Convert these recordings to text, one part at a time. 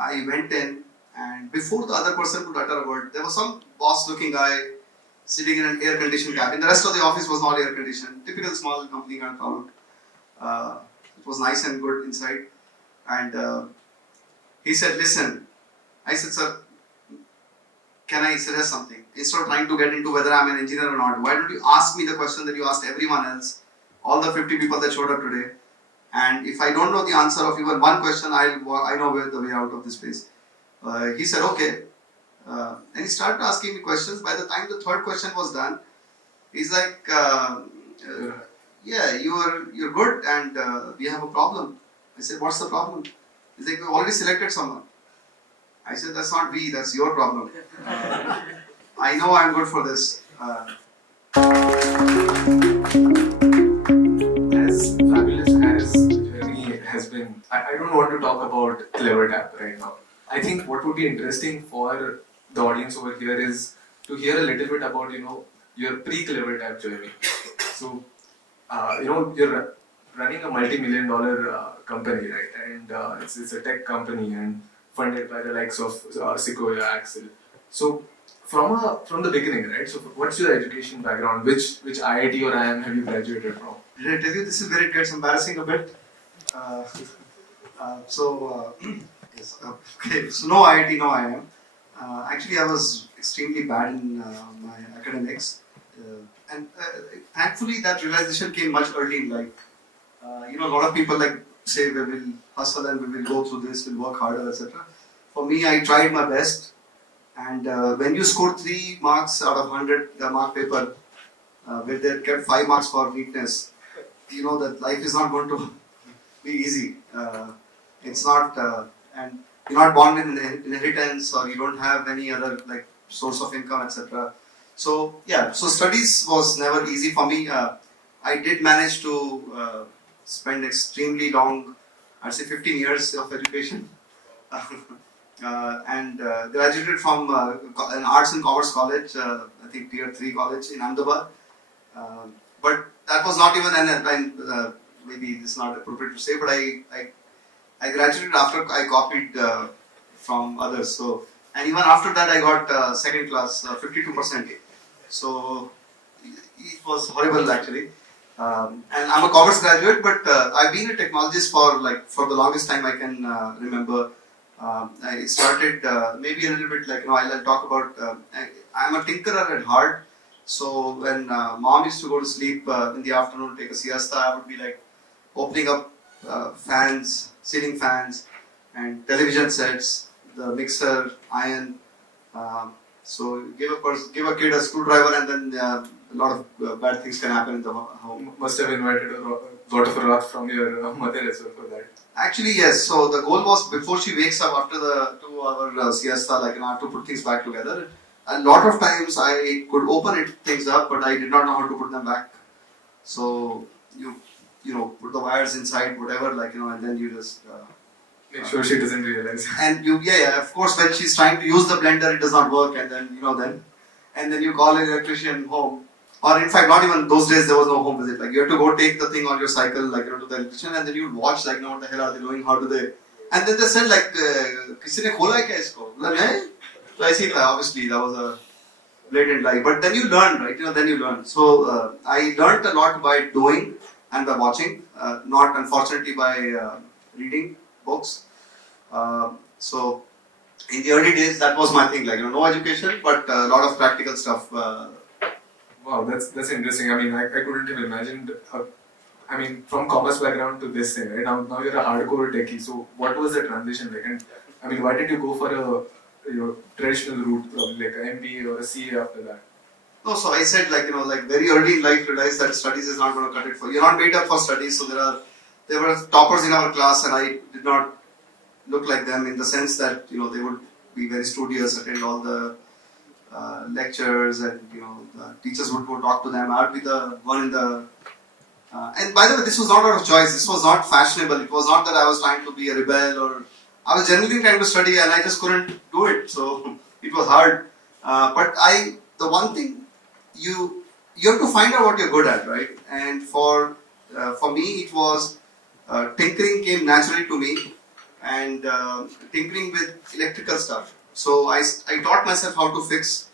I went in, and before the other person could utter a word, there was some boss-looking guy sitting in an air-conditioned cabin. The rest of the office was not air-conditioned. Typical small company kind of problem. It was nice and good inside. And he said, "Listen." I said, "Sir, can I suggest something? Instead of trying to get into whether I'm an engineer or not, why don't you ask me the question that you asked everyone else, all the 50 people that showed up today? And if I don't know the answer of even one question, I know where the way out of this place." He said, "Okay." And he started asking me questions. By the time the third question was done, he's like, "Yeah, you're good, and we have a problem." I said, "What's the problem?" He's like, "We already selected someone." I said, "That's not we, that's your problem. I know I'm good for this." As fabulous as the journey has been, I don't want to talk about CleverTap right now. I think what would be interesting for the audience over here is to hear a little bit about, your pre-CleverTap journey. So, you're running a multi-million-dollar company, right? And it's a tech company and funded by the likes of Sequoia, Axel. So, from the beginning, right? So, what's your education background? Which IIT or IIM have you graduated from? Did I tell you this is where it gets embarrassing a bit? Yes. Okay. So no IIT, no IIM. Actually, I was extremely bad in my academics, and thankfully that realization came much early in life. A lot of people say we will hustle and we will go through this, we'll work harder, etc. For me, I tried my best, and when you score 3 marks out of 100, the mark paper, where they kept 5 marks for neatness, you know that life is not going to be easy. It's not, and you're not born with an inheritance, or you don't have any other source of income, etc. So yeah, so studies was never easy for me. I did manage to spend extremely long, I'd say 15 years of education, and graduated from an arts and commerce college, I think tier 3 college in Ahmedabad. But that was not even maybe this is not appropriate to say, but I graduated after I copied from others. So, and even after that I got second class, 52%. So it was horrible actually. And I'm a commerce graduate, but I've been a technologist for the longest time I can remember. I started maybe a little bit I'll talk about. I'm a tinkerer at heart. So when mom used to go to sleep in the afternoon, take a siesta, I would be opening up fans, ceiling fans, and television sets, the mixer, iron. So give a kid a screwdriver, and then a lot of bad things can happen in the home. Must have invited a lot of wrath from your mother as well for that. Actually, yes. So the goal was before she wakes up after the 2-hour siesta, I have to put things back together. A lot of times I could open things up, but I did not know how to put them back. So you put the wires inside, whatever, and then you just make sure she doesn't realize. And of course, when she's trying to use the blender, it does not work, and then and then you call an electrician home, or in fact, not even those days there was no home visit. You have to go take the thing on your cycle, to the electrician, and then you watch, what the hell are they doing? How do they? And then they said, "Kisi ne khola hai kya isko?" "Nahi." So I see, obviously that was a blatant lie. But then you learn, right? Then you learn. So I learned a lot by doing and by watching, not unfortunately by reading books. So in the early days, that was my thing. No education, but a lot of practical stuff. Wow, that's interesting. I couldn't have imagined. From commerce background to this thing, right? Now you're a hardcore techie. So what was the transition like? And why did you go for your traditional route, probably an MBA or a CA after that? No, so I said very early in life, realized that studies is not going to cut it for you. You're not made up for studies. So there were toppers in our class, and I did not look like them in the sense that they would be very studious, attend all the lectures, and the teachers would go talk to them. I would be the one in the and by the way, this was not out of choice. This was not fashionable. It was not that I was trying to be a rebel, or I was genuinely trying to study, and I just couldn't do it. So it was hard. But the one thing you have to find out what you're good at, right? And for me, it was tinkering came naturally to me. and tinkering with electrical stuff. So I taught myself how to fix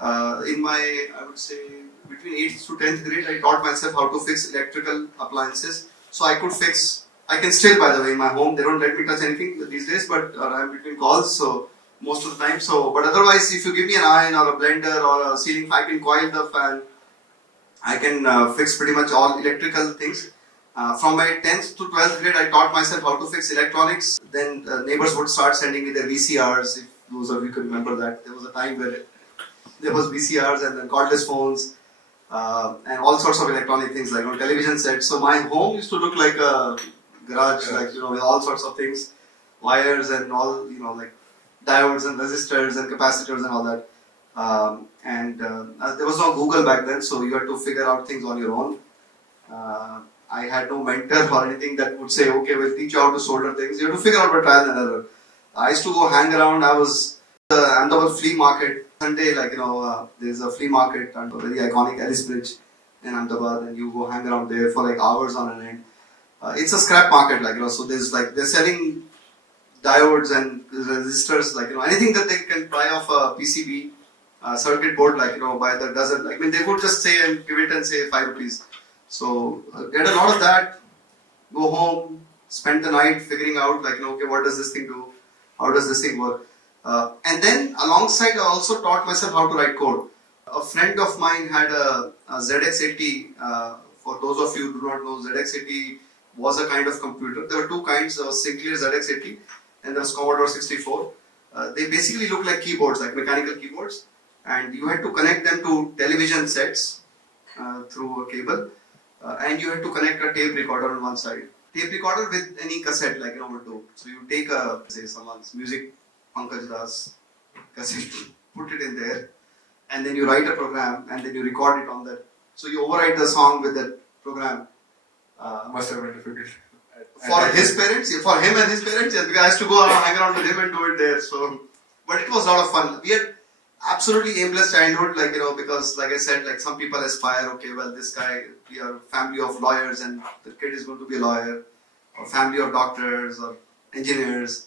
in my, I would say, between 8th to 10th grade, I taught myself how to fix electrical appliances. So I could fix, I can still, by the way, in my home, they don't let me touch anything these days, but I'm between calls, so most of the time. So, but otherwise, if you give me an iron or a blender or a ceiling fan, I can coil the fan. I can fix pretty much all electrical things. From my 10th to 12th grade, I taught myself how to fix electronics. Then neighbors would start sending me their VCRs, if those of you could remember that. There was a time where there was VCRs and then cordless phones and all sorts of electronic things like television sets. So my home used to look like a garage, like with all sorts of things, wires and all, like diodes and resistors and capacitors and all that. There was no Google back then, so you had to figure out things on your own. I had no mentor or anything that would say, okay, we'll teach you how to solder things. You have to figure out by trial and error. I used to go hang around. I was the Ahmedabad flea market. Sunday, there's a flea market and a very iconic Ellis Bridge in Ahmedabad, and you go hang around there for like hours on an end. It's a scrap market, so there's they're selling diodes and resistors, anything that they can buy off a PCB circuit board, by the dozen. They would just say and give it and say 5 rupees. So get a lot of that, go home, spend the night figuring out okay, what does this thing do? How does this thing work? And then alongside, I also taught myself how to write code. A friend of mine had a ZX80. For those of you who do not know, ZX80 was a kind of computer. There were two kinds. There was Sinclair ZX80 and there was Commodore 64. They basically look like keyboards, like mechanical keyboards. And you had to connect them to television sets through a cable. And you had to connect a tape recorder on one side. Tape recorder with any cassette, would do. So you take say someone's music, Pankaj Das cassette, put it in there, and then you write a program, and then you record it on that. So you overwrite the song with that program. Must have been difficult. For his parents, for him and his parents, yes, because I used to go hang around with him and do it there. So, but it was a lot of fun. We had absolutely aimless childhood, because like I said, some people aspire, okay, well, this guy, we are a family of lawyers and the kid is going to be a lawyer, or family of doctors or engineers,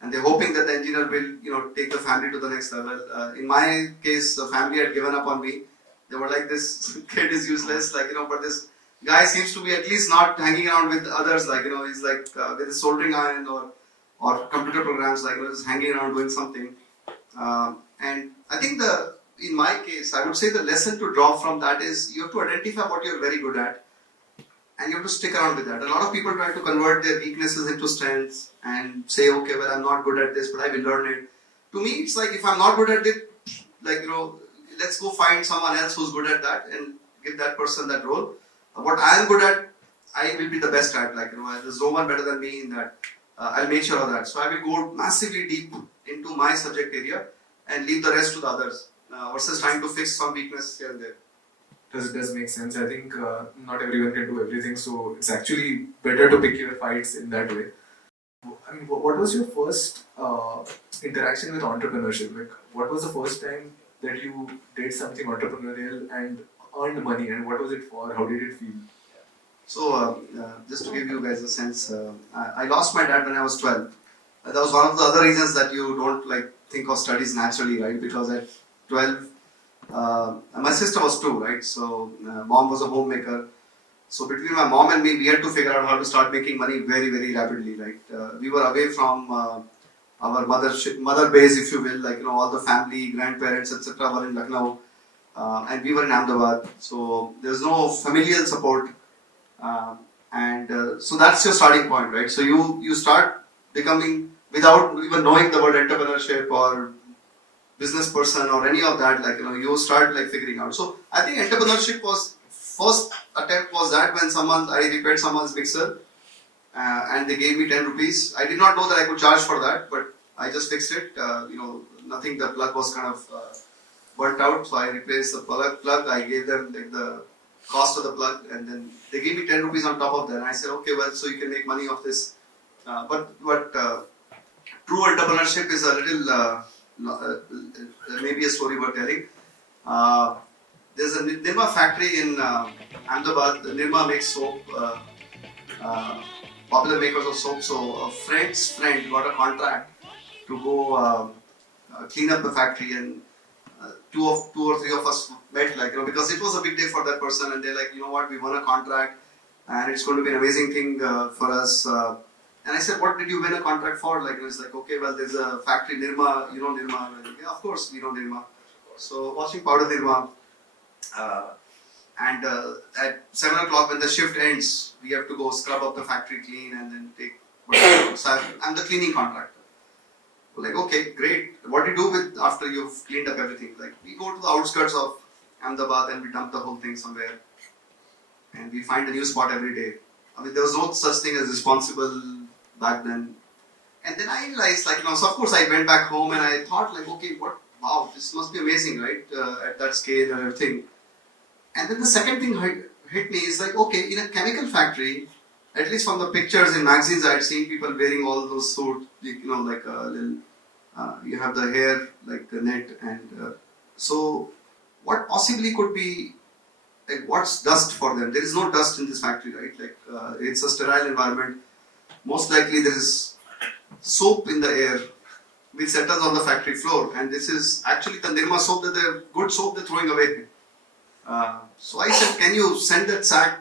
and they're hoping that the engineer will, take the family to the next level. In my case, the family had given up on me. They were like, this kid is useless, but this guy seems to be at least not hanging around with others, he's with his soldering iron or computer programs, he's hanging around doing something. And I think in my case, I would say the lesson to draw from that is you have to identify what you're very good at and you have to stick around with that. A lot of people try to convert their weaknesses into strengths and say, okay, well, I'm not good at this, but I will learn it. To me, it's like, if I'm not good at it, let's go find someone else who's good at that and give that person that role. What I am good at, I will be the best at. There's no one better than me in that. I'll make sure of that. So I will go massively deep into my subject area and leave the rest to the others, versus trying to fix some weakness here and there. Does make sense. I think not everyone can do everything, so it's actually better to pick your fights in that way. I mean, what was your first interaction with entrepreneurship? What was the first time that you did something entrepreneurial and earned money, and what was it for? How did it feel? So, just to give you guys a sense, I lost my dad when I was 12. That was one of the other reasons that you don't think of studies naturally, right? Because at 12, my sister was 2, right? So mom was a homemaker. So between my mom and me, we had to figure out how to start making money very, very rapidly, right? We were away from our mother base, if you will, all the family, grandparents, etc. were in Lucknow, and we were in Ahmedabad. So there's no familial support, so that's your starting point, right? So you start becoming, without even knowing the word entrepreneurship or business person or any of that, you start figuring out. So I think entrepreneurship was, first attempt was that when I repaired someone's mixer and they gave me 10 rupees. I did not know that I could charge for that, but I just fixed it. Nothing, the plug was kind of burnt out, so I replaced the plug. I gave them the cost of the plug, and then they gave me 10 rupees on top of that. And I said, okay, well, so you can make money off this. But true entrepreneurship is a little, maybe a story worth telling. There's a Nirma factory in Ahmedabad. Nirma makes soap, popular makers of soap. So a friend's friend got a contract to go clean up the factory, and two or three of us met, like, because it was a big day for that person, and they're like, you know what, we won a contract, and it's going to be an amazing thing for us. And I said, what did you win a contract for? Like, it's like, okay, well, there's a factory, Nirma, you know Nirma? Like, yeah, of course, we know Nirma. So washing powder Nirma. And at 7 o'clock when the shift ends, we have to go scrub up the factory clean and then take whatever. So I'm the cleaning contractor. Like, okay, great. What do you do with after you've cleaned up everything? Like, we go to the outskirts of Ahmedabad and we dump the whole thing somewhere. And we find a new spot every day. I mean, there was no such thing as responsible back then. And then I realized, like, so of course I went back home and I thought, like, okay, wow, this must be amazing, right? At that scale and everything. And then the second thing hit me is like, okay, in a chemical factory, at least from the pictures in magazines I had seen people wearing all those suits, like a little, you have the hair like the net, and so what possibly could be, like, what's dust for them? There is no dust in this factory, right? Like, it's a sterile environment. Most likely there is soap in the air which settles on the factory floor, and this is actually the Nirma soap, that they're good soap they're throwing away. So I said, can you send that sack,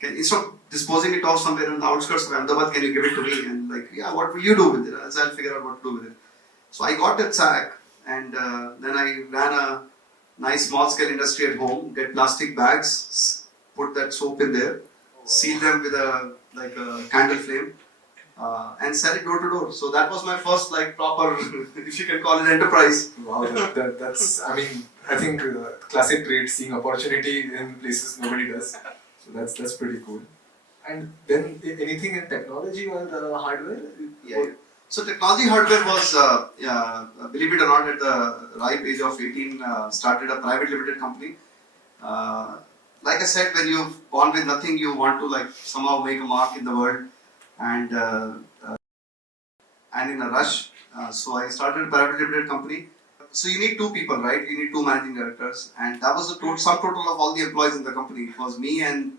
instead of disposing it off somewhere on the outskirts of Ahmedabad, can you give it to me? And like, yeah, what will you do with it? As I'll figure out what to do with it. So I got that sack, and then I ran a nice small scale industry at home, get plastic bags, put that soap in there, seal them with a candle flame, and sell it door to door. So that was my first proper, if you can call it, enterprise. Wow, that's, I mean, I think classic trait, seeing opportunity in places nobody does. So that's pretty cool. And then anything in technology or hardware? Yeah. So technology hardware was, believe it or not, at the ripe age of 18, started a private limited company. Like I said, when you've gone with nothing, you want to somehow make a mark in the world, and in a rush. So I started a private limited company. So you need two people, right? You need two managing directors, and that was the sum total of all the employees in the company. It was me and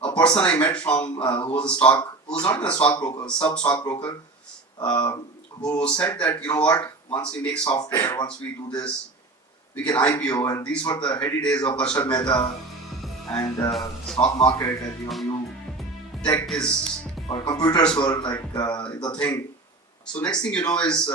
a person I met from who was not even a stockbroker, sub-stockbroker, who said that, you know what, once we make software, once we do this, we can IPO. And these were the heady days of Harshad Mehta and stock market, and tech is, or computers were the thing. So next thing you know is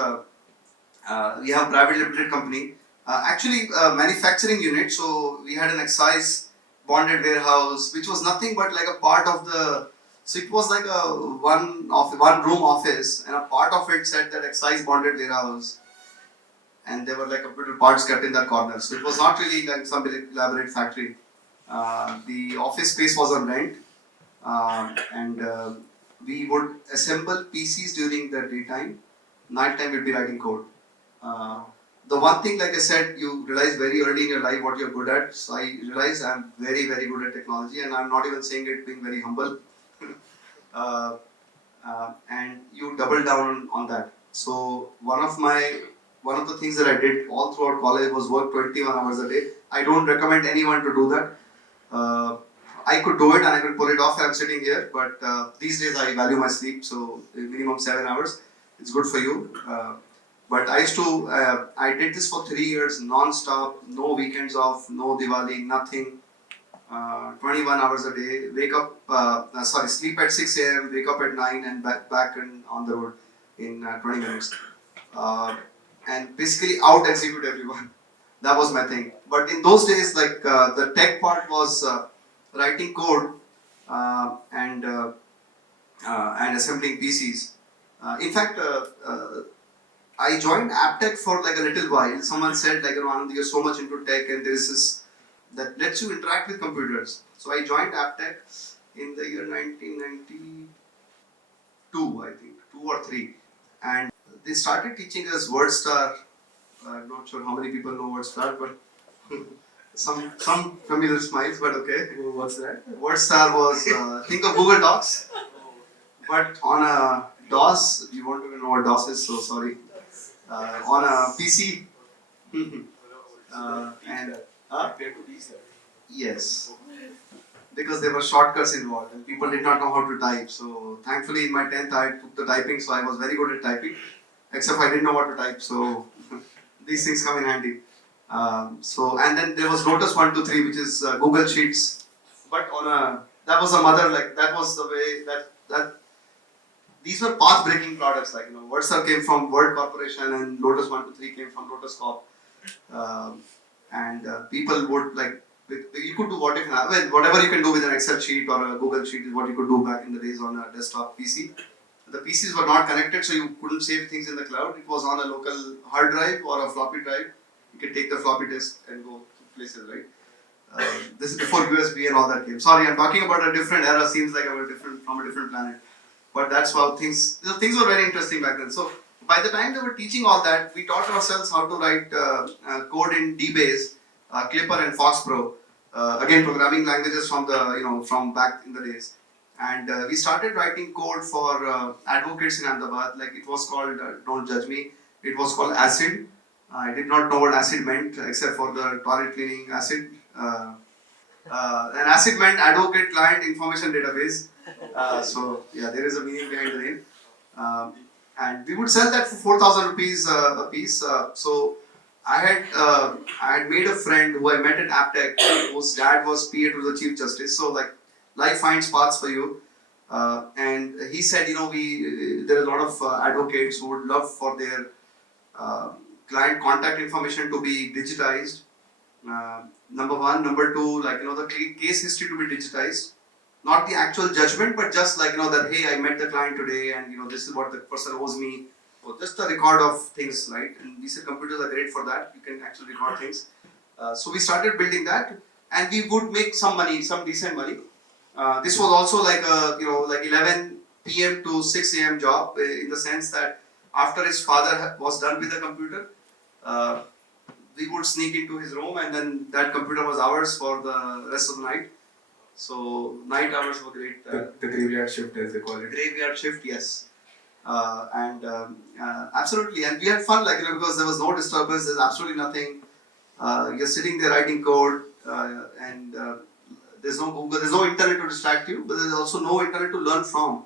we have a private limited company, actually manufacturing unit. So we had an excise bonded warehouse, which was nothing but like a part of the. So it was like a one room office, and a part of it said that excise bonded warehouse, and there were computer parts kept in that corner. So it was not really like some elaborate factory. The office space was on rent, and we would assemble PCs during the daytime. Nighttime we'd be writing code. The one thing, like I said, you realize very early in your life what you're good at. So I realized I'm very, very good at technology, and I'm not even saying it being very humble. And you double down on that. So one of the things that I did all throughout college was work 21 hours a day. I don't recommend anyone to do that. I could do it and I could pull it off. I'm sitting here, but these days I value my sleep, so minimum 7 hours. It's good for you. But I did this for 3 years, non-stop, no weekends off, no Diwali, nothing. 21 hours a day, sleep at 6 a.m., wake up at 9 and back and on the road in 20 minutes. And basically out-execute everyone. That was my thing. But in those days, the tech part was writing code and assembling PCs. In fact, I joined AppTech for a little while. Someone said, Anand, you're so much into tech, and there is this that lets you interact with computers. So I joined AppTech in the year 1992, I think, 2 or 3. And they started teaching us WordStar. I'm not sure how many people know WordStar, but some familiar smiles, but okay. What's that? WordStar was, think of Google Docs, but on a DOS. You won't even know what DOS is, so sorry. On a PC. And yes. because there were shortcuts involved and people did not know how to type. So thankfully in my 10th I took the typing, so I was very good at typing, except I didn't know what to type. So these things come in handy. So and then there was Lotus 123, which is Google Sheets, but on a that was a mother, like that was the way that these were path breaking products, like WordServe came from Word Corporation and Lotus 123 came from Lotus Corp. And people would like, you could do whatever you can do with an Excel sheet or a Google sheet is what you could do back in the days on a desktop PC. The PCs were not connected, so you couldn't save things in the cloud. It was on a local hard drive or a floppy drive. You can take the floppy disk and go to places, right? This is before USB and all that came. Sorry, I'm talking about a different era. Seems like I'm from a different planet. But that's how things were very interesting back then. So by the time they were teaching all that, we taught ourselves how to write code in DBase, Clipper, and FoxPro. Again, programming languages from the from back in the days. And we started writing code for advocates in Ahmedabad. Like it was called, don't judge me, it was called ACID. I did not know what ACID meant except for the toilet cleaning ACID. And ACID meant Advocate Client Information Database. So yeah, there is a meaning behind the name. And we would sell that for 4,000 rupees a piece. So I had made a friend who I met at Aptech, whose dad was PA to the Chief Justice. So like life finds paths for you. And he said, there are a lot of advocates who would love for their client contact information to be digitized. Number one, number two, the case history to be digitized. Not the actual judgment, but just that, hey, I met the client today and this is what the person owes me. Or just a record of things, right? And we said computers are great for that. You can actually record things. So we started building that and we would make some money, some decent money. This was also like 11 p.m. to 6 a.m. job in the sense that after his father was done with the computer, we would sneak into his room and then that computer was ours for the rest of the night. So night hours were great. The graveyard shift, as they call it. Graveyard shift, yes. Absolutely, and we had fun, because there was no disturbance. There's absolutely nothing. You're sitting there writing code, and there's no Google, there's no internet to distract you, but there's also no internet to learn from.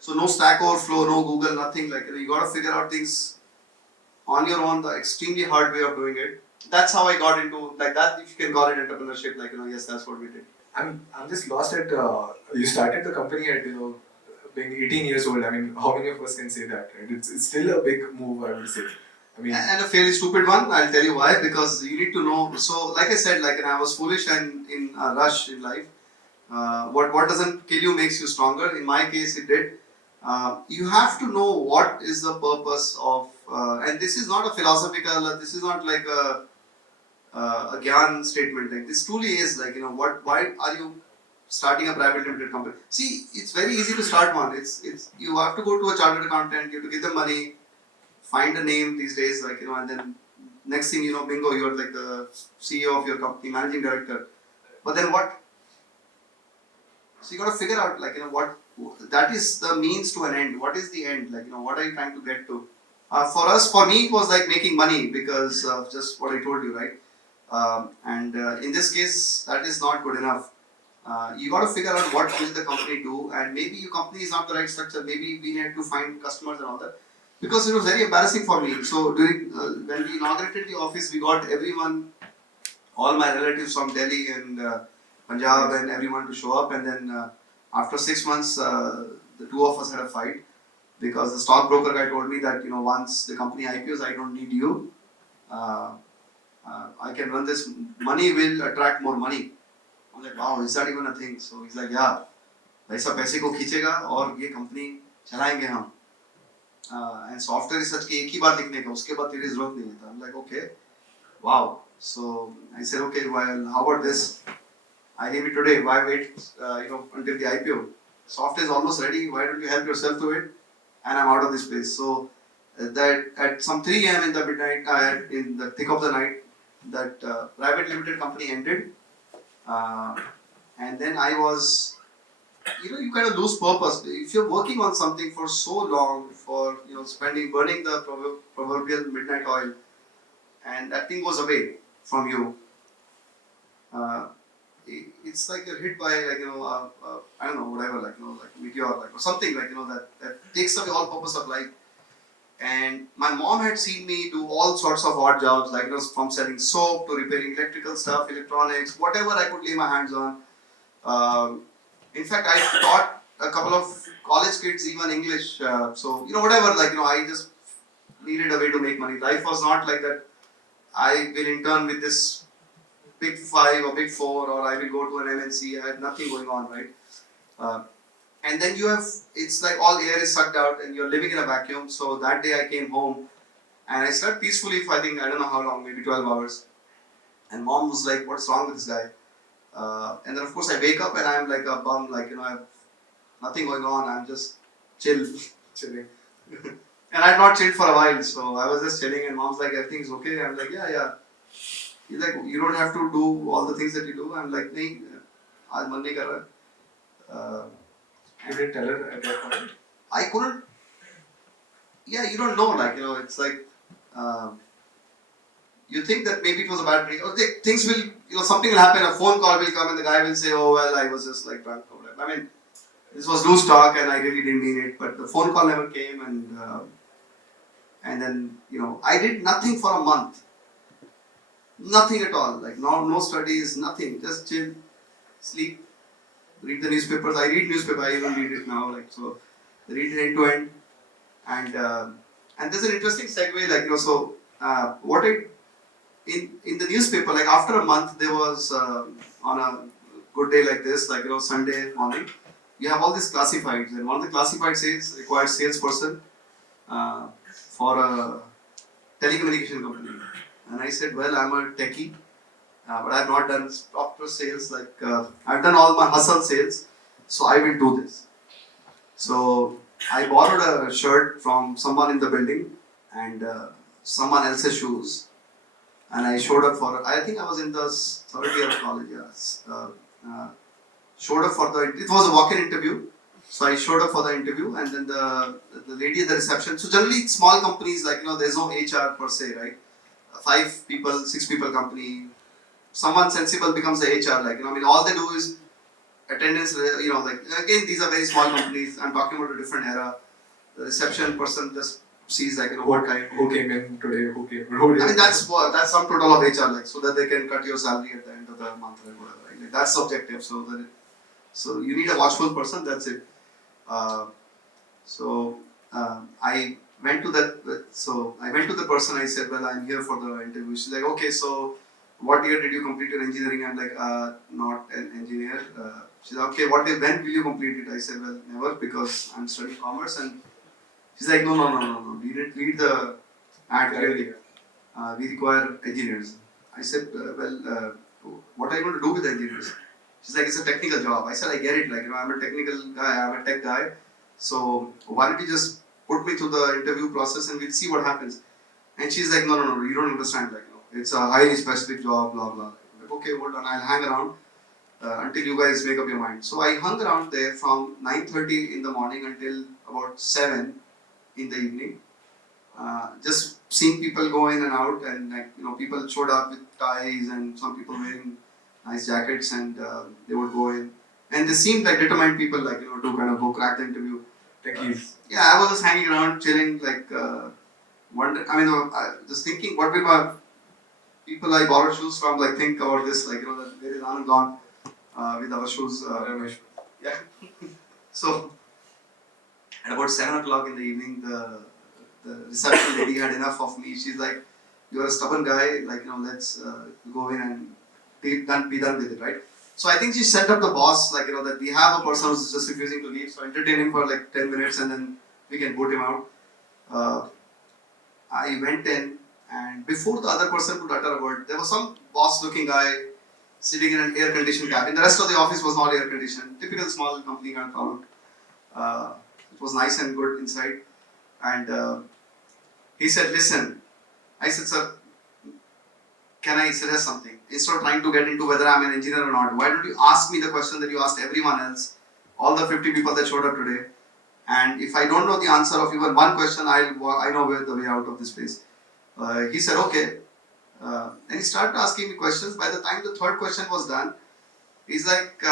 So no Stack Overflow, no Google, nothing. You got to figure out things on your own. The extremely hard way of doing it. That's how I got into that. If you can call it entrepreneurship, yes, that's what we did. I'm just lost at you started the company at being 18 years old. I mean, how many of us can say that? Right? It's still a big move, I would say. I mean, and a fairly stupid one. I'll tell you why. Because you need to know. So, like I said, I was foolish and in a rush in life. What doesn't kill you makes you stronger. In my case, it did. You have to know what is the purpose of, and this is not a philosophical. This is not like a Gyan statement. This truly is why are you starting a private limited company? See, it's very easy to start one. It's you have to go to a chartered accountant, you have to give them money, find a name these days, and then next thing bingo, you're like the CEO of your company, managing director. But then what? So you got to figure out what that is the means to an end. What is the end? What are you trying to get to? For me, it was like making money because of just what I told you, right? In this case, that is not good enough. You got to figure out what will the company do, and maybe your company is not the right structure. Maybe we need to find customers and all that, because it was very embarrassing for me. So during when we inaugurated the office, we got everyone, all my relatives from Delhi and Punjab and everyone to show up, and then after 6 months, the two of us had a fight because the stockbroker guy told me that once the company IPOs, I don't need you. I can run this. Money will attract more money. I'm like, wow, is that even a thing? So he's like, yeah, पैसा पैसे को खींचेगा और ये company चलाएंगे हम. And software research के एक ही बार लिखने का, उसके बाद तेरी जरूरत नहीं है. I'm like, okay, wow. So I said, okay, well, how about this? I leave it today. Why wait? Until the IPO. Software is almost ready. Why don't you help yourself to it? And I'm out of this place. So that at some 3 a.m. in the midnight, in the thick of the night, that private limited company ended. And then I was, you kind of lose purpose. If you're working on something for so long, for burning the proverbial midnight oil, and that thing goes away from you, it's like you're hit by like I don't know, whatever, like like meteor, like or something, like that takes away all purpose of life. And my mom had seen me do all sorts of odd jobs, like from selling soap to repairing electrical stuff, electronics, whatever I could lay my hands on. In fact, I taught a couple of college kids even English. So whatever, like I just needed a way to make money. Life was not like that. I will intern with this big five or big four, or I will go to an MNC. I had nothing going on, right? Uh, and then it's like all air is sucked out and you're living in a vacuum. So that day I came home and I slept peacefully for I don't know how long, maybe 12 hours. And mom was like, what's wrong with this guy? And then of course I wake up and I'm like a bum, like I have nothing going on. I'm just chilling. And I had not chilled for a while, so I was just chilling and mom's like, everything's okay. I'm like, yeah. He's like, you don't have to do all the things that you do. I'm like, nahi, aaj man nahi kar raha. You didn't tell her at that point? I couldn't. Yeah, you don't know. Like it's like you think that maybe it was a bad dream. Or things will, something will happen. A phone call will come, and the guy will say, "Oh well, I was just like drunk or whatever." I mean, this was loose talk, and I really didn't mean it. But the phone call never came, and then I did nothing for a month. Nothing at all. Like no studies, nothing. Just chill, sleep. Read the newspapers. I read newspaper. I even read it now. Like so, read it end to end. And there's an interesting segue. Like so what I in the newspaper. Like after a month, there was on a good day like this, like Sunday morning, you have all these classifieds, and one of the classified says requires salesperson for a telecommunication company. And I said, well, I'm a techie. But I've not done proper sales, I've done all my hustle sales, so I will do this. So I borrowed a shirt from someone in the building and someone else's shoes, and I showed up I think I was in the third year of college, yes. Showed up it was a walk-in interview, so I showed up for the interview, and then the lady at the reception, so generally small companies, there's no HR per se, right? 5 people, 6 people company, someone sensible becomes the HR, all they do is attendance, again, these are very small companies. I'm talking about a different era. The reception person just sees, what kind. Who came in today, who came, who did. I mean, that's some total of HR, so that they can cut your salary at the end of the month or whatever, right? That's subjective, so you need a watchful person, that's it. I went to the person, I said, well, I'm here for the interview. She's like, okay, so what year did you complete your engineering? I'm like, not an engineer. She's like, okay, when will you complete it? I said, well, never, because I'm studying commerce. And she's like, no. We didn't read the ad clearly. We require engineers. I said, what are you going to do with engineers? She's like, it's a technical job. I said, I get it. I'm a technical guy. I'm a tech guy. So why don't you just put me through the interview process and we'll see what happens. And she's like, no, you don't understand. It's a highly specific job, blah, blah. I'm like, okay, hold on, I'll hang around until you guys make up your mind. So I hung around there from 9:30 in the morning until about 7 in the evening. Just seeing people go in and out, and people showed up with ties and some people wearing nice jackets, and they would go in. And they seemed like determined people, to kind of go crack the interview. Techies. Yeah, I was just hanging around, chilling, just thinking, what will my people I borrowed shoes from think about this, that where is Anand gone with our shoes. Yeah. So at about 7 o'clock in the evening, the reception lady had enough of me. She's like, you're a stubborn guy, let's go in and be done with it, right? So I think she set up the boss, that we have a person who's just refusing to leave, so entertain him for 10 minutes and then we can boot him out. I went in, and before the other person could utter a word, there was some boss-looking guy sitting in an air-conditioned cabin. The rest of the office was not air-conditioned. Typical small company kind of problem. It was nice and good inside. And he said, listen. I said, sir, can I suggest something? Instead of trying to get into whether I'm an engineer or not, why don't you ask me the question that you asked everyone else, all the 50 people that showed up today, and if I don't know the answer of even one question, I know where the way out of this place. He said, okay. And he started asking me questions. By the time the third question was done, He's like,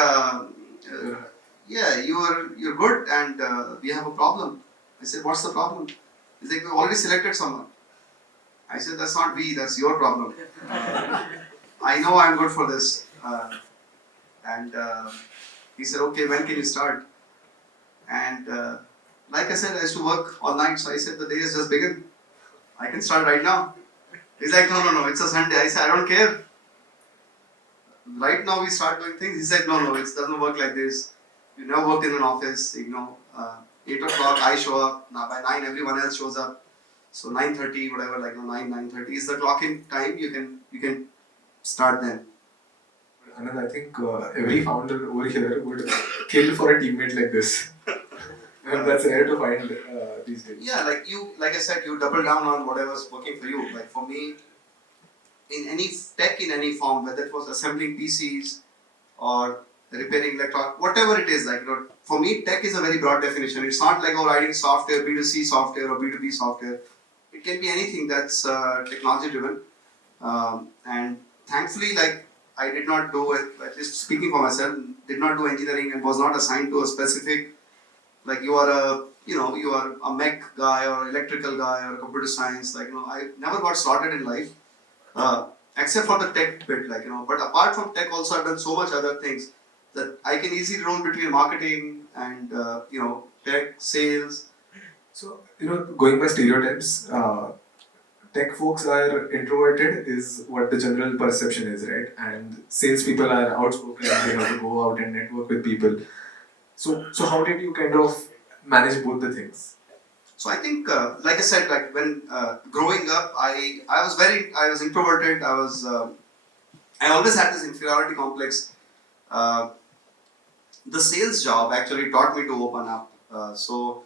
yeah, you're good, and we have a problem. I said, what's the problem? He's like, we already selected someone. I said, that's not we, that's your problem. I know I'm good for this. And he said, okay, when can you start? And like I said, I used to work all night, so I said, the day has just begun. I can start right now. He's like, no, it's a Sunday. I said, I don't care. Right now we start doing things. He said, no, it doesn't work like this. You never worked in an office, 8 o'clock I show up, now by 9 everyone else shows up. So 9:30, whatever, 9:30 is the clocking time, you can start then. Anand, I think every founder over here would kill for a teammate like this. And that's rare to find these days. Yeah, like I said, you double down on whatever's working for you. Like for me, in any tech in any form, whether it was assembling PCs or repairing electronic, whatever it is, for me, tech is a very broad definition. It's not like writing software, B2C software or B2B software. It can be anything that's technology driven. And thankfully, I did not do it, at least speaking for myself, did not do engineering and was not assigned to a specific, you are a mech guy or electrical guy or computer science. I never got started in life, except for the tech bit, but apart from tech also I've done so much other things that I can easily roll between marketing and, tech, sales. So, going by stereotypes, tech folks are introverted is what the general perception is, right? And salespeople are outspoken and they have to go out and network with people. So how did you kind of manage both the things? So I think, like I said, when growing up, I was introverted. I always had this inferiority complex. The sales job actually taught me to open up. So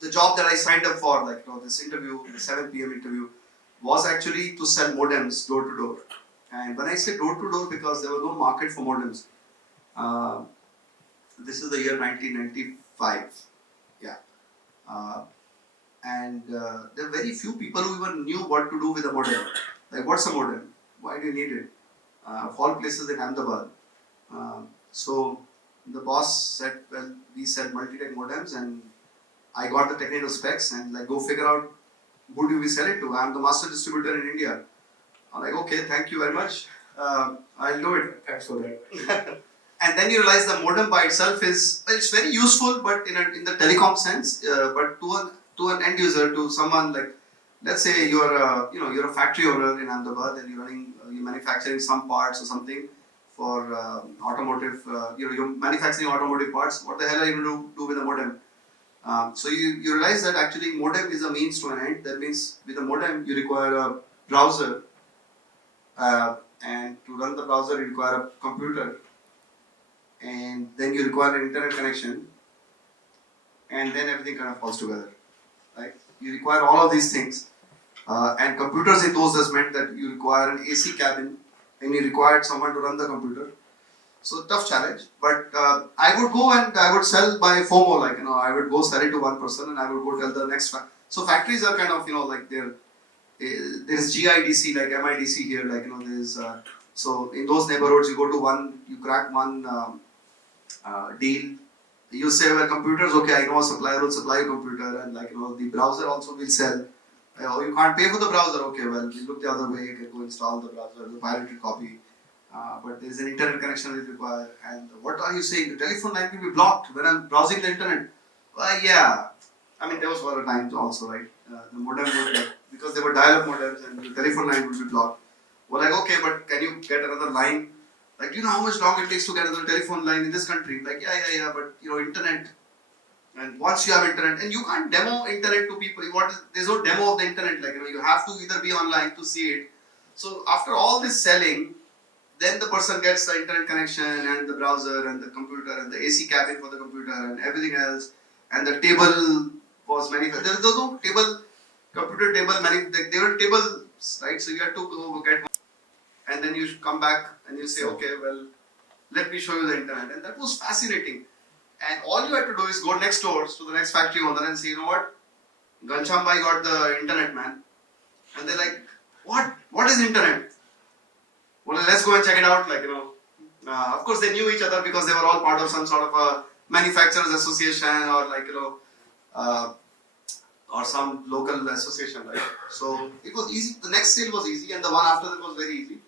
the job that I signed up for, this interview, the 7 p.m. interview, was actually to sell modems door to door. And when I say door to door, because there was no market for modems. This is the year 1995. Yeah. And there are very few people who even knew what to do with a modem. Like, what's a modem? Why do you need it? Of all places in Ahmedabad. So the boss said, well, we sell multi-tech modems, and I got the technical specs, and go figure out who do we sell it to. I'm the master distributor in India. I'm like, okay, thank you very much. I'll do it. Thanks for that. And then you realize the modem by itself it's very useful, but in the telecom sense, but to an end user, to someone let's say you're a factory owner in Ahmedabad and you're manufacturing some parts or something for automotive, you're manufacturing automotive parts. What the hell are you going to do with a modem? So you realize that actually modem is a means to an end. That means with a modem you require a browser, and to run the browser you require a computer, and then you require an internet connection, and then everything kind of falls together. Right? You require all of these things, and computers in those days meant that you require an AC cabin, and you required someone to run the computer. So tough challenge, but I would go and I would sell by FOMO, I would go sell it to one person and I would go tell the next so factories are kind of, there's GIDC, like MIDC here, there's, so in those neighborhoods you go to one, you crack one deal, you say, well, computers, okay, I know a supplier will supply a computer, and the browser also will sell. You can't pay for the browser, okay, well, you look the other way, you can go install the browser, the pirated copy. But there is an internet connection that is required. And what are you saying? The telephone line will be blocked when I'm browsing the internet. Well, yeah. I mean, there was other times also, right? The modem would, because there were dial-up modems and the telephone line would be blocked. We're like, okay, but can you get another line? Do you know how much longer it takes to get another telephone line in this country? Yeah, but internet. And once you have internet, and you can't demo internet to people. There's no demo of the internet. You have to either be online to see it. So after all this selling, then the person gets the internet connection and the browser and the computer and the AC cabin for the computer and everything else. And the table was manufactured. There was no computer table, they were tables, right? So you had to go get one. And then you come back and you say, okay, well, let me show you the internet. And that was fascinating. And all you had to do is go next door to the next factory owner and say, you know what? Gancham bhai got the internet, man. And they're like, what? What is internet? Well, let's go and check it out. Of course, they knew each other because they were all part of some sort of a manufacturers association or like uh, or some local association, right? So it was easy. The next sale was easy, and the one after that was very easy.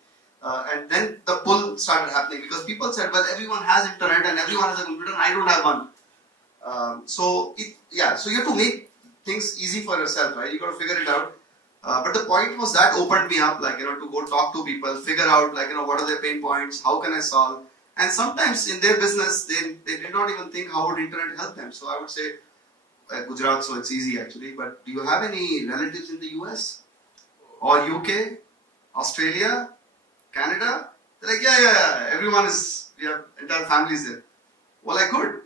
And then the pull started happening because people said, "Well, everyone has internet and everyone has a computer, and I don't have one." So you have to make things easy for yourself, right? You got to figure it out. But the point was that opened me up, like to go talk to people, figure out like what are their pain points, how can I solve. And sometimes in their business, they did not even think how would internet help them. So I would say Gujarat, so it's easy actually. But do you have any relatives in the US or UK, Australia, Canada? They're like, yeah. Everyone is, we have entire families there. Well, I could.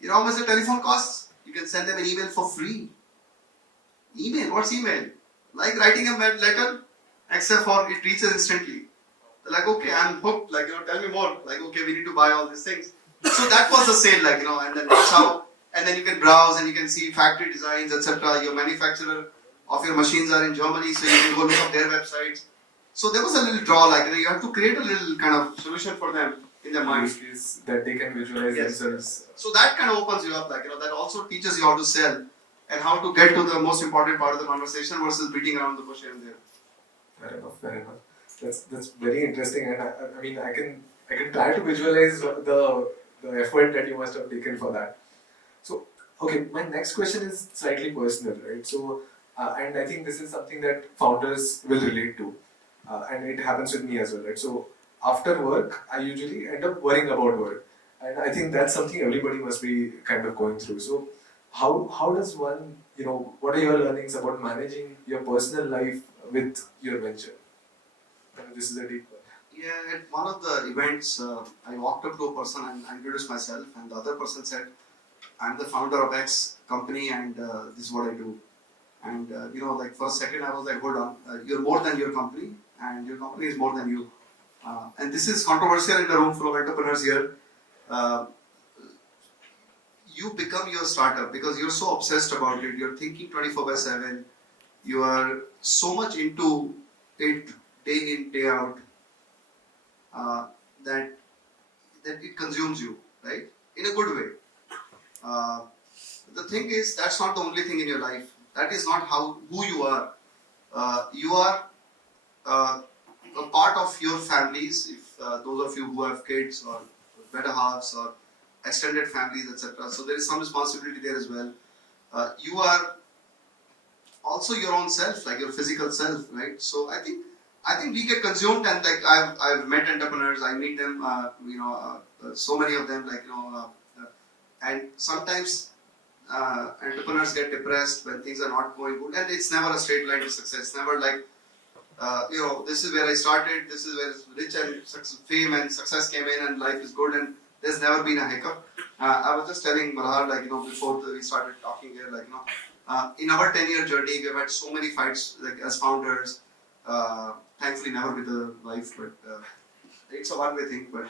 You know how much the telephone costs? You can send them an email for free. Email? What's email? Like writing a letter, except for it reaches instantly. They're like, okay, I'm hooked. Like, tell me more. Like, okay, we need to buy all these things. So that was the sale, like, and then that's how. And then you can browse and you can see factory designs, etc. Your manufacturer of your machines are in Germany, so you can go look up their websites. So there was a little draw, like you have to create a little kind of solution for them in their mind. That they can visualize themselves. So that kind of opens you up, like that also teaches you how to sell and how to get to the most important part of the conversation versus beating around the bush here and there. Fair enough. That's very interesting, and I mean I can try to visualize the effort that you must have taken for that. So, okay, my next question is slightly personal, right? So, and I think this is something that founders will relate to, and it happens with me as well, right? So, after work, I usually end up worrying about work, and I think that's something everybody must be kind of going through. So, how does one, what are your learnings about managing your personal life with your venture? I mean, this is a deep one. Yeah, at one of the events, I walked up to a person and introduced myself, and the other person said, I'm the founder of X company and this is what I do. And like for a second I was like, hold on, you're more than your company and your company is more than you. And this is controversial in the room full of entrepreneurs here. You become your startup because you're so obsessed about it. You're thinking 24/7. You are so much into it day in, day out that it consumes you, right? In a good way. The thing is, that's not the only thing in your life. That is not who you are. You are a part of your families. If those of you who have kids or better halves or extended families, etc. So there is some responsibility there as well. You are also your own self, like your physical self, right? So I think we get consumed, and like I've met entrepreneurs. I meet them, so many of them, like and sometimes entrepreneurs get depressed when things are not going good, and it's never a straight line to success. Never like, this is where I started, this is where rich and fame and success came in, and life is good, and there's never been a hiccup. I was just telling Malhar, like, before we started talking here, like, in our 10-year journey, we've had so many fights, like, as founders. Thankfully, never with the wife, but it's a one-way thing. But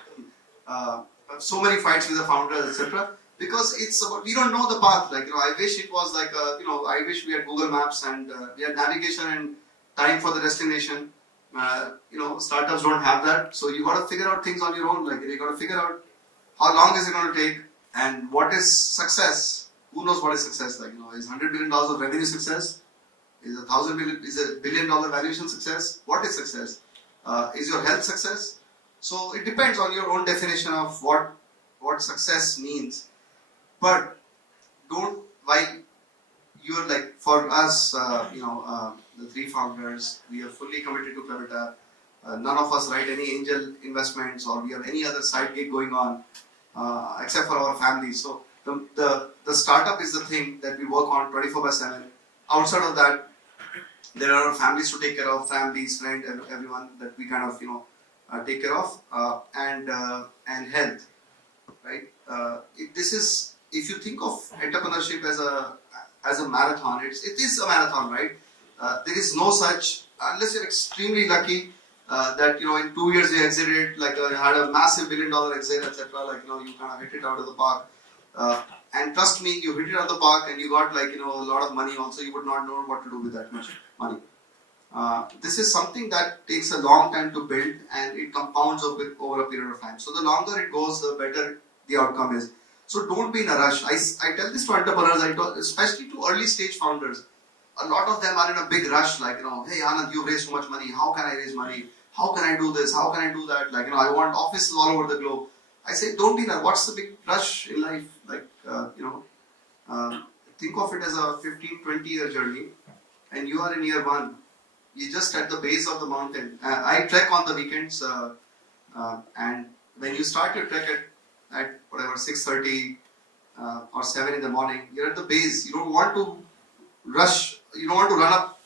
so many fights with the founders, etc. Because it's about, we don't know the path. Like, I wish it was like, I wish we had Google Maps and we had navigation and time for the destination. Startups don't have that. So you got to figure out things on your own. Like, you got to figure out how long is it going to take and what is success. Who knows what is success? Like, is $100 billion of revenue success? Is $1 billion valuation success? What is success? Is your health success? So it depends on your own definition of what success means. But you're like, for us, the three founders, we are fully committed to CleverTap. None of us write any angel investments or we have any other side gig going on, except for our families. So the startup is the thing that we work on 24/7. Outside of that, there are families to take care of, families, friends, everyone that we kind of take care of, and health, right? This is, if you think of entrepreneurship as a marathon, it is a marathon, right? There is no such, unless you're extremely lucky that in 2 years you exited, like had a massive $1 billion exit, etc. Like you kind of hit it out of the park. And trust me, you hit it out of the park and you got like a lot of money. Also, you would not know what to do with that much money. This is something that takes a long time to build and it compounds over a period of time. So the longer it goes, the better the outcome is. So don't be in a rush. I tell this to entrepreneurs, especially to early stage founders. A lot of them are in a big rush, like, hey Anand, you've raised so much money. How can I raise money? How can I do this? How can I do that? Like, I want offices all over the globe. I say, don't be in a, what's the big rush in life? Like, think of it as a 15, 20-year journey and you are in year one. You're just at the base of the mountain. I trek on the weekends and when you start your trek at whatever 6:30 or 7 in the morning, you're at the base. You don't want to rush. You don't want to run up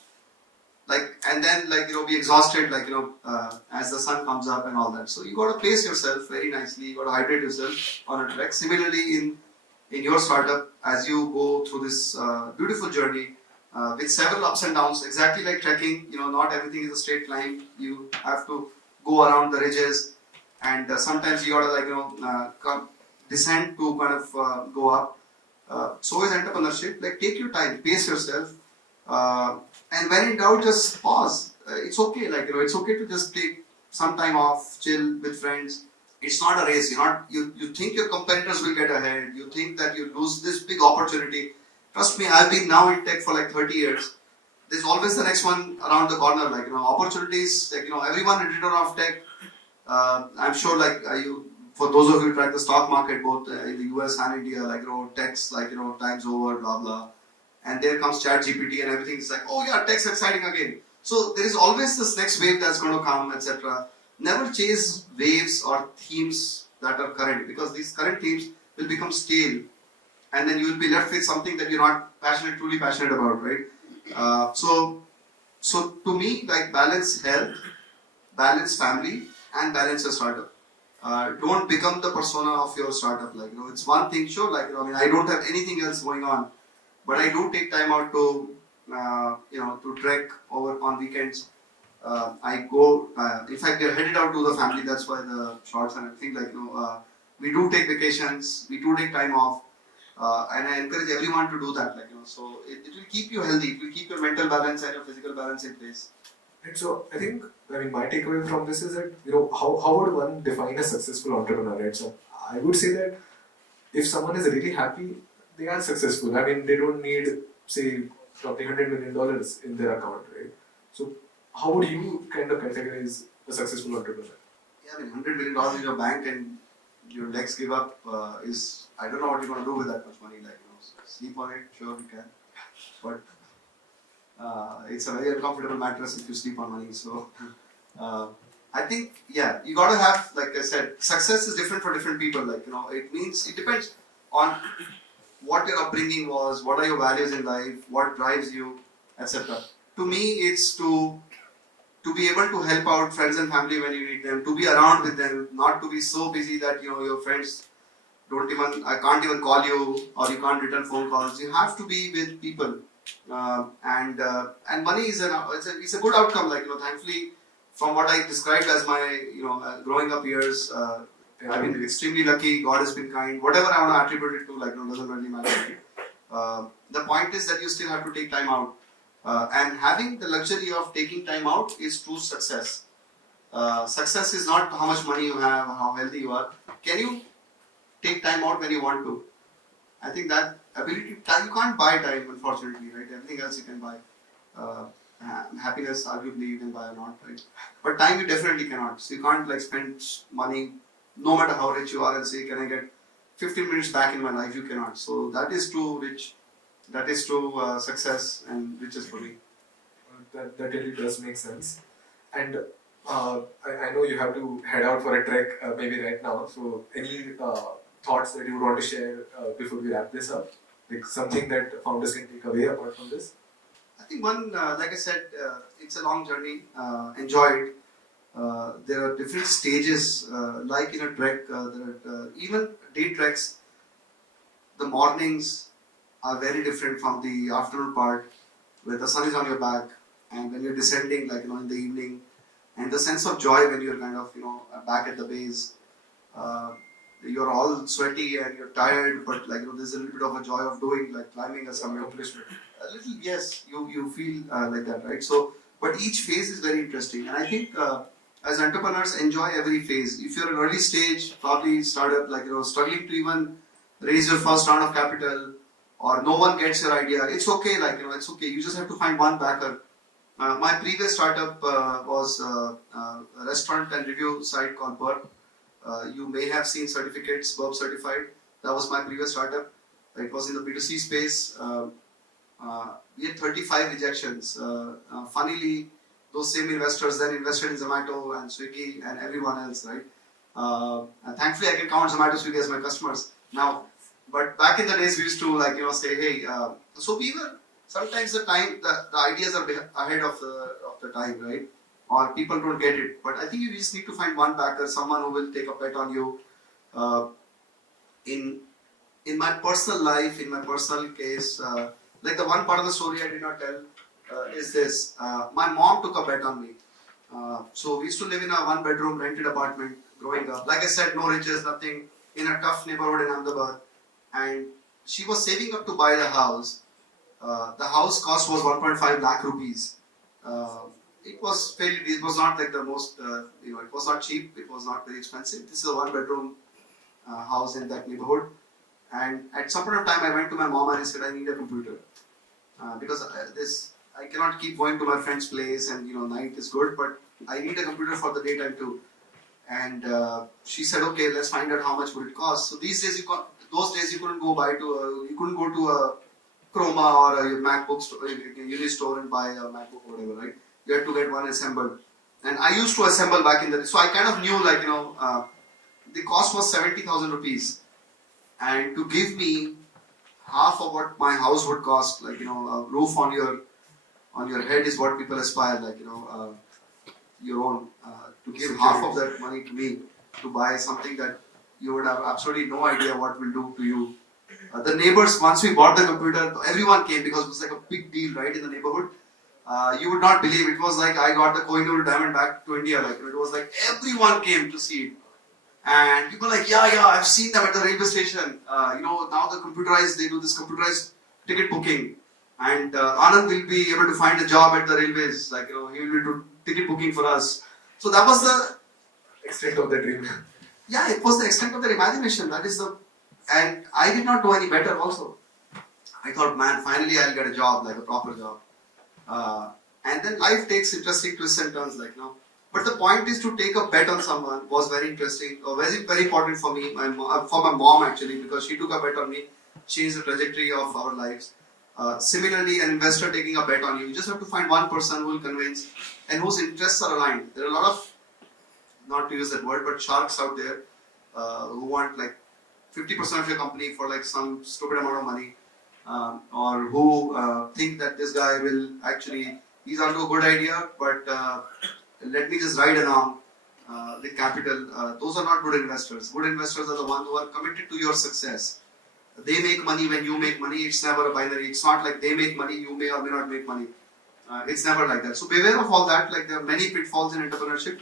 and then be exhausted as the sun comes up and all that. So you got to pace yourself very nicely. You got to hydrate yourself on a trek. Similarly, in your startup, as you go through this beautiful journey with several ups and downs, exactly like trekking, not everything is a straight climb. You have to go around the ridges, and sometimes you got to descend to kind of go up. So is entrepreneurship. Take your time, pace yourself, and when in doubt, just pause. It's okay. It's okay to just take some time off, chill with friends. It's not a race. You think your competitors will get ahead. You think that you lose this big opportunity. Trust me, I've been now in tech for 30 years. There's always the next one around the corner. Opportunities. Everyone in return of tech. I'm sure for those of you who track the stock market both in the US and India, tech's times over, blah blah. And there comes ChatGPT and everything is oh yeah, tech's exciting again. So there is always this next wave that's going to come, etc. Never chase waves or themes that are current, because these current themes will become stale, and then you will be left with something that you're not truly passionate about, right? So to me, balance health, balance family, and balance your startup. Don't become the persona of your startup. It's one thing, sure. I don't have anything else going on, but I do take time out to to trek over on weekends. I go. In fact, we're headed out to the family. That's why the shorts and everything. We do take vacations. We do take time off, and I encourage everyone to do that. So it will keep you healthy. It will keep your mental balance and your physical balance in place. And so I think, my takeaway from this is that, how would one define a successful entrepreneur, right? So I would say that if someone is really happy, they are successful. They don't need, say, probably $100 million in their account, right? So how would you kind of categorize a successful entrepreneur? Yeah, $100 million in your bank and your legs give up is, I don't know what you're going to do with that much money. Sleep on it, sure you can, but it's a very uncomfortable mattress if you sleep on money. So I think, yeah, you got to have, like I said, success is different for different people. It depends on what your upbringing was, what are your values in life, what drives you, etc. To me, it's to be able to help out friends and family when you need them, to be around with them, not to be so busy that your friends I can't even call you, or you can't return phone calls. You have to be with people, and money is it's a good outcome. Thankfully, from what I described as my growing up years, I've been extremely lucky. God has been kind. Whatever I want to attribute it to, doesn't really matter. The point is that you still have to take time out, and having the luxury of taking time out is true success. Success is not how much money you have, how healthy you are. Can you take time out when you want to? I think that ability, you can't buy time, unfortunately, right? Everything else you can buy. Happiness, arguably, you can buy or not, right? But time you definitely cannot. So you can't spend money, no matter how rich you are, and say, can I get 15 minutes back in my life? You cannot. So that is true rich. That is true success and riches for me. That really does make sense. And I know you have to head out for a trek maybe right now. So any thoughts that you would want to share before we wrap this up? Something that founders can take away apart from this? I think one, like I said, it's a long journey. Enjoy it. There are different stages, like in a trek. There are even day treks. The mornings are very different from the afternoon part, where the sun is on your back, and when you're descending, in the evening, and the sense of joy when you're kind of back at the base. You're all sweaty and you're tired, but there's a little bit of a joy of doing, climbing a summit. Accomplishment. A little, yes, you feel like that, right? So but each phase is very interesting. And I think as entrepreneurs, enjoy every phase. If you're an early stage, probably startup, like struggling to even raise your first round of capital, or no one gets your idea, it's okay. It's okay. You just have to find one backer. My previous startup was a restaurant and review site called Burp. You may have seen certificates, Burp certified. That was my previous startup. It was in the B2C space. We had 35 rejections. Funnily, those same investors then invested in Zomato and Swiggy and everyone else, right? And thankfully, I can count Zomato, Swiggy as my customers now. But back in the days, we used to say, hey, so we were sometimes the ideas are ahead of the time, right? Or people don't get it. But I think you just need to find one backer, someone who will take a bet on you. In my personal life, in my personal case, like the one part of the story I did not tell is this. My mom took a bet on me. So we used to live in a one-bedroom rented apartment growing up. Like I said, no riches, nothing, in a tough neighborhood in Ahmedabad. And she was saving up to buy the house. The house cost was 1.5 lakh rupees. It was not like the most, it was not cheap, it was not very expensive. This is a one-bedroom house in that neighborhood. And at some point of time, I went to my mom and I said, I need a computer. Because I cannot keep going to my friend's place and, night is good, but I need a computer for the daytime too. And she said, okay, let's find out how much would it cost. So these days, those days you couldn't go to a Chroma or a MacBook store, a store and buy a MacBook or whatever, right? You had to get one assembled. And I used to assemble back in the day. So I kind of knew, the cost was 70,000 rupees. And to give me half of what my house would cost, a roof on your head is what people aspire, your own, to give half of that money to me to buy something that you would have absolutely no idea what will do to you. The neighbors, once we bought the computer, everyone came because it was like a big deal, right, in the neighborhood. You would not believe, it was like I got the Kohinoor diamond back to India. It was like everyone came to see it. And people were like, yeah, I've seen them at the railway station. Now they do this computerized ticket booking. And Anand will be able to find a job at the railways. He will do ticket booking for us. So that was the extent of the dream. Yeah, it was the extent of their imagination. And I did not do any better also. I thought, man, finally I'll get a job, like a proper job. And then life takes interesting twists and turns, But the point is to take a bet on someone was very interesting, very, very important for me, for my mom actually, because she took a bet on me, changed the trajectory of our lives. Similarly, an investor taking a bet on you, you just have to find one person who will convince and whose interests are aligned. There are a lot of, not to use that word, but sharks out there who want 50% of your company for some stupid amount of money, or who think that this guy will actually, he's onto a good idea, but let me just ride along with capital. Those are not good investors. Good investors are the ones who are committed to your success. They make money when you make money. It's never a binary. It's not like they make money, you may or may not make money. It's never like that. So beware of all that. There are many pitfalls in entrepreneurship,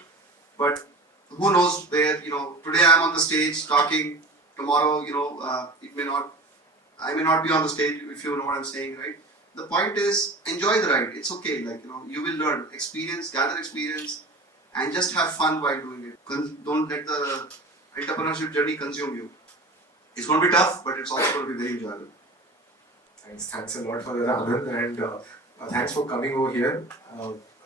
but who knows where, today I'm on the stage talking, tomorrow, I may not be on the stage, if you know what I'm saying, right? The point is, enjoy the ride. It's okay. You will learn, gather experience, and just have fun while doing it. Don't let the entrepreneurship journey consume you. It's going to be tough, but it's also going to be very enjoyable. Thanks a lot for that, Anand, and thanks for coming over here.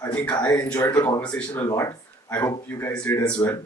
I think I enjoyed the conversation a lot. I hope you guys did as well.